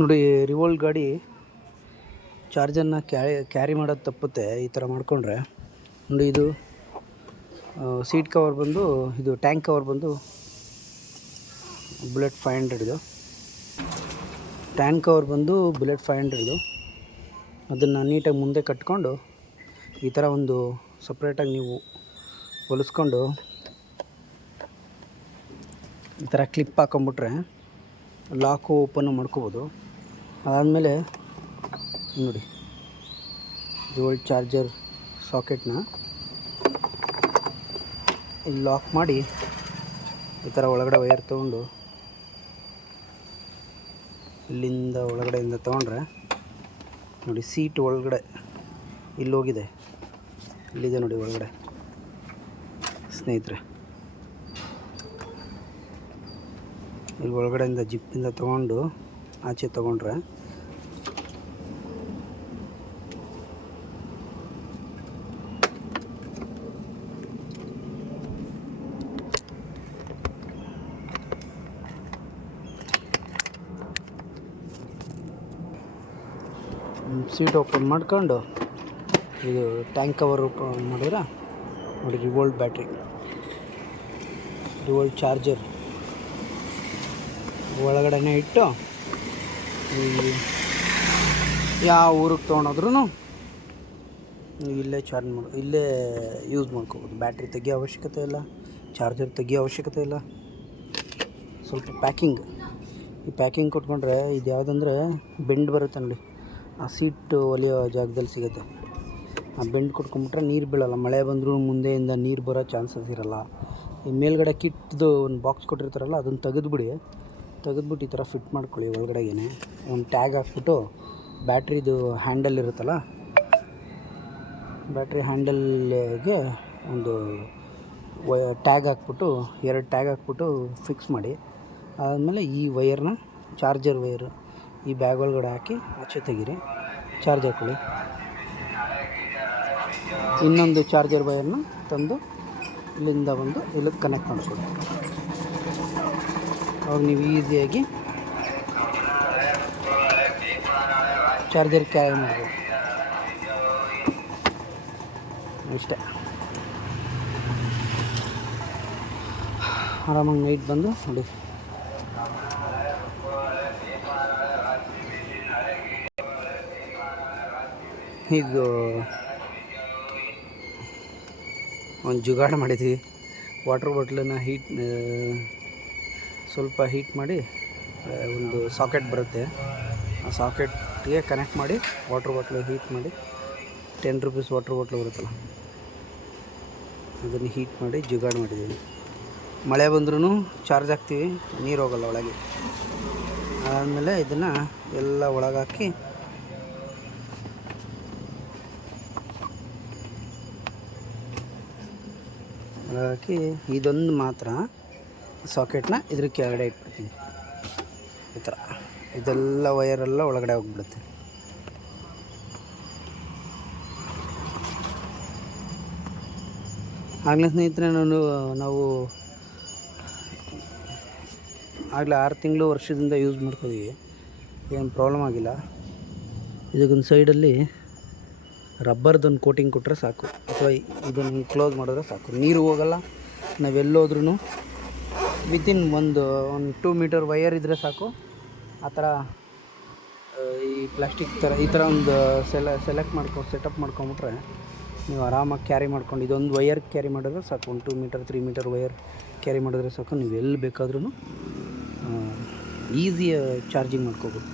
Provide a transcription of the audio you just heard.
ನೋಡಿ, ರಿವೋಲ್ಟ್ ಗಾಡಿ ಚಾರ್ಜನ್ನು ಕ್ಯಾರಿ ಮಾಡೋದು ತಪ್ಪುತ್ತೆ. ಈ ಥರ ಮಾಡಿಕೊಂಡ್ರೆ ನೋಡಿ, ಇದು ಸೀಟ್ ಕವರ್ ಬಂದು, ಇದು ಟ್ಯಾಂಕ್ ಕವರ್ ಬಂದು ಬುಲೆಟ್ 500 ಇದು. ಟ್ಯಾಂಕ್ ಕವರ್ ಬಂದು ಬುಲೆಟ್ 500 ಇದು. ಅದನ್ನು ನೀಟಾಗಿ ಮುಂದೆ ಕಟ್ಕೊಂಡು ಈ ಥರ ಒಂದು ಸಪ್ರೇಟಾಗಿ ನೀವು ಹೊಲಿಸ್ಕೊಂಡು ಈ ಥರ ಕ್ಲಿಪ್ ಹಾಕೊಂಬಿಟ್ರೆ ಲಾಕು ಓಪನ್ನು ಮಾಡ್ಕೋಬೋದು. ಅದಾದಮೇಲೆ ನೋಡಿ, ರಿವೋಲ್ಟ್ ಚಾರ್ಜರ್ ಸಾಕೆಟ್ನ ಇಲ್ಲಿ ಲಾಕ್ ಮಾಡಿ ಈ ಥರ ಒಳಗಡೆ ವೈರ್ ತೊಗೊಂಡು ಇಲ್ಲಿಂದ ಒಳಗಡೆಯಿಂದ ತೊಗೊಂಡ್ರೆ ನೋಡಿ, ಸೀಟ್ ಒಳಗಡೆ ಇಲ್ಲಿ ಹೋಗಿದೆ, ಇಲ್ಲಿದೆ ನೋಡಿ ಒಳಗಡೆ ಸ್ನೇಹಿತರೆ. ಇಲ್ಲಿ ಒಳಗಡೆಯಿಂದ ಜಿಪ್ಪಿಂದ ತೊಗೊಂಡು ಆಚೆ ತೊಗೊಂಡ್ರೆ ಸೀಟ್ ಓಪನ್ ಮಾಡ್ಕೊಂಡು ಇದು ಟ್ಯಾಂಕ್ ಕವರ್ ಓಪನ್ ಮಾಡಿದ್ರೆ ನೋಡಿ, ರಿವೋಲ್ಟ್ ಬ್ಯಾಟ್ರಿ, ರಿವೋಲ್ಟ್ ಚಾರ್ಜರ್ ಒಳಗಡೆನೇ ಇಟ್ಟು ಯಾವ ಊರಿಗೆ ತೊಗೊಂಡೋದ್ರೂ ನೀವು ಇಲ್ಲೇ ಚಾರ್ಜ್ ಇಲ್ಲೇ ಯೂಸ್ ಮಾಡ್ಕೋಬೋದು. ಬ್ಯಾಟ್ರಿ ತೆಗಿಯೋ ಅವಶ್ಯಕತೆ ಇಲ್ಲ, ಚಾರ್ಜರ್ ತೆಗಿಯೋ ಅವಶ್ಯಕತೆ ಇಲ್ಲ. ಸ್ವಲ್ಪ ಪ್ಯಾಕಿಂಗ್, ಈ ಪ್ಯಾಕಿಂಗ್ ಕೊಟ್ಕೊಂಡ್ರೆ ಇದು ಯಾವುದಂದ್ರೆ ಬೆಂಡ್ ಬರುತ್ತೆ ನೋಡಿ, ಆ ಸೀಟ್ ಒಲೆಯೋ ಜಾಗದಲ್ಲಿ ಸಿಗುತ್ತೆ. ಆ ಬೆಂಡ್ ಕೊಟ್ಕೊಂಡ್ಬಿಟ್ರೆ ನೀರು ಬೀಳಲ್ಲ, ಮಳೆ ಬಂದರೂ ಮುಂದೆಯಿಂದ ನೀರು ಬರೋ ಚಾನ್ಸಸ್ ಇರೋಲ್ಲ. ಈ ಮೇಲ್ಗಡೆ ಕಿಟ್ದು ಒಂದು ಬಾಕ್ಸ್ ಕೊಟ್ಟಿರ್ತಾರಲ್ಲ, ಅದನ್ನು ತೆಗೆದ್ಬಿಟ್ಟು ಈ ಥರ ಫಿಟ್ ಮಾಡ್ಕೊಳ್ಳಿ. ಒಳಗಡೆಗೇ ಒಂದು ಟ್ಯಾಗ್ ಹಾಕ್ಬಿಟ್ಟು ಬ್ಯಾಟ್ರಿದು ಹ್ಯಾಂಡಲ್ ಇರುತ್ತಲ್ಲ, ಬ್ಯಾಟ್ರಿ ಹ್ಯಾಂಡಲ್ಗೆ ಒಂದು ಟ್ಯಾಗ್ ಹಾಕ್ಬಿಟ್ಟು, 2 ಟ್ಯಾಗ್ ಹಾಕ್ಬಿಟ್ಟು ಫಿಕ್ಸ್ ಮಾಡಿ. ಆದಮೇಲೆ ಈ ವೈರ್ನ, ಚಾರ್ಜರ್ ವೈರು ಈ ಬ್ಯಾಗ್ ಒಳಗಡೆ ಹಾಕಿ ಆಚೆ ತೆಗೀರಿ, ಚಾರ್ಜ್ ಹಾಕ್ಕೊಳ್ಳಿ. ಇನ್ನೊಂದು ಚಾರ್ಜರ್ ವೈರ್ನ ತಂದು ಇಲ್ಲಿಂದ ಬಂದು ಇಲ್ಲಿಗೆ ಕನೆಕ್ಟ್ ಮಾಡ್ಕೊಳ್ಳಿ. ಅವಾಗ ನೀವು ಈಸಿಯಾಗಿ ಚಾರ್ಜರ್ ಕ್ಯಾರಿ ಮಾಡ್ಬೋದು. ಇಷ್ಟೇ, ಆರಾಮಾಗಿ ನೈಟ್ ಬಂದು ನೋಡಿ. ಇದು ಒಂದು ಜುಗಾಡ ಮಾಡಿದ್ವಿ. ವಾಟರ್ ಬಾಟ್ಲನ್ನು ಸ್ವಲ್ಪ ಹೀಟ್ ಮಾಡಿ ಒಂದು ಸಾಕೆಟ್ ಬರುತ್ತೆ, ಆ ಸಾಕೆಟ್ಗೆ ಕನೆಕ್ಟ್ ಮಾಡಿ ವಾಟರ್ ಬಾಟ್ಲು ಹೀಟ್ ಮಾಡಿ, 10 ರೂಪೀಸ್ ವಾಟರ್ ಬಾಟ್ಲು ಬರುತ್ತಲ್ಲ, ಅದನ್ನು ಹೀಟ್ ಮಾಡಿ ಜುಗಾಡ್ ಮಾಡಿದ್ದೀವಿ. ಮಳೆ ಬಂದ್ರೂ ಚಾರ್ಜ್ ಹಾಕ್ತೀವಿ, ನೀರು ಹೋಗಲ್ಲ ಒಳಗೆ. ಆದಮೇಲೆ ಇದನ್ನು ಎಲ್ಲ ಒಳಗಾಕಿ ಇದೊಂದು ಮಾತ್ರ ಸಾಕೆಟ್ನ ಇದ್ರ ಕೆಳಗಡೆ ಇಟ್ಬಿಡ್ತೀನಿ. ಈ ಥರ ಇದೆಲ್ಲ ವೈರೆಲ್ಲ ಒಳಗಡೆ ಹೋಗ್ಬಿಡುತ್ತೆ. ಆಗಲೇ ಸ್ನೇಹಿತರೆ, ನಾವು ಆಗಲೇ 6 ತಿಂಗಳು ವರ್ಷದಿಂದ ಯೂಸ್ ಮಾಡ್ತಿದ್ದೀವಿ, ಏನು ಪ್ರಾಬ್ಲಮ್ ಆಗಿಲ್ಲ. ಇದಕ್ಕೊಂದು ಸೈಡಲ್ಲಿ ರಬ್ಬರ್ದೊಂದು ಕೋಟಿಂಗ್ ಕೊಟ್ಟರೆ ಸಾಕು, ಅಥವಾ ಇದನ್ನು ಕ್ಲೋಸ್ ಮಾಡಿದ್ರೆ ಸಾಕು, ನೀರು ಹೋಗಲ್ಲ. ನಾವೆಲ್ಲೋದ್ರೂ ವಿತಿನ್ ಒಂದು 2 ಮೀಟರ್ ವೈಯರ್ ಇದ್ದರೆ ಸಾಕು. ಆ ಥರ ಈ ಪ್ಲಾಸ್ಟಿಕ್ ಥರ ಈ ಥರ ಒಂದು ಸೆಟಪ್ ಮಾಡ್ಕೊಂಬಿಟ್ರೆ ನೀವು ಆರಾಮಾಗಿ ಕ್ಯಾರಿ ಮಾಡ್ಕೊಂಡು, ಇದೊಂದು ವೈಯರ್ ಕ್ಯಾರಿ ಮಾಡಿದ್ರೆ ಸಾಕು, 1 2 ಮೀಟರ್ 3 ಮೀಟರ್ ವೈಯರ್ ಕ್ಯಾರಿ ಮಾಡಿದ್ರೆ ಸಾಕು. ನೀವು ಎಲ್ಲಿ ಬೇಕಾದ್ರೂ ಈಸಿಯಾಗಿ ಚಾರ್ಜಿಂಗ್ ಮಾಡ್ಕೋಬೋದು.